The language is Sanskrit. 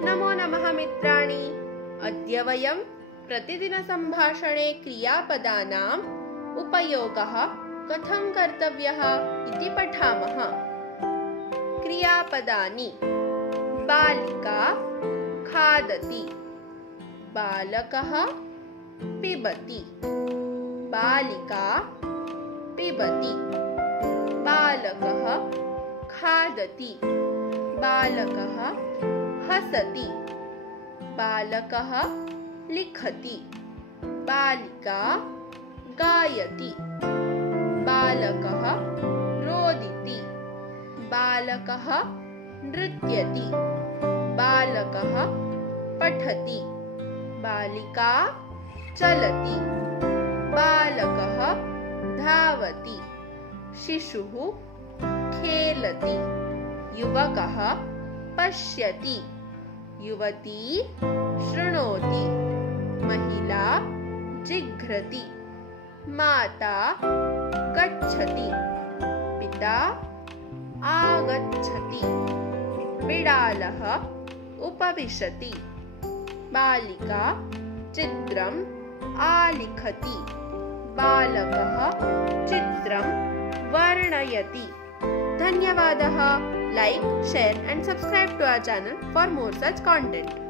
नमो नमः मित्राणि। अद्य वयं प्रतिदिनसम्भाषणे क्रियापदानाम् उपयोगः कथं कर्तव्यः इति पठामः। क्रियापदानि: बालिका खादति, बालकः पिबति, बालिका पिबति, बालकः खादति, बालकः हसति, बालकः लिखति, बालिका गायति, बालकः रोदिति, बालकः नृत्यति, बालकः पठति, बालिका चलति, बालकः धावति, शिशुः खेलति, युवकः पश्यति, युवती शृणोति, महिला जिघ्रति, माता गच्छति, पिता आगच्छति, बिडालः उपविशति, बालिका चित्रम् आलिखति, बालकः चित्रं वर्णयति। धन्यवादः। Like, share and subscribe to our channel for more such content.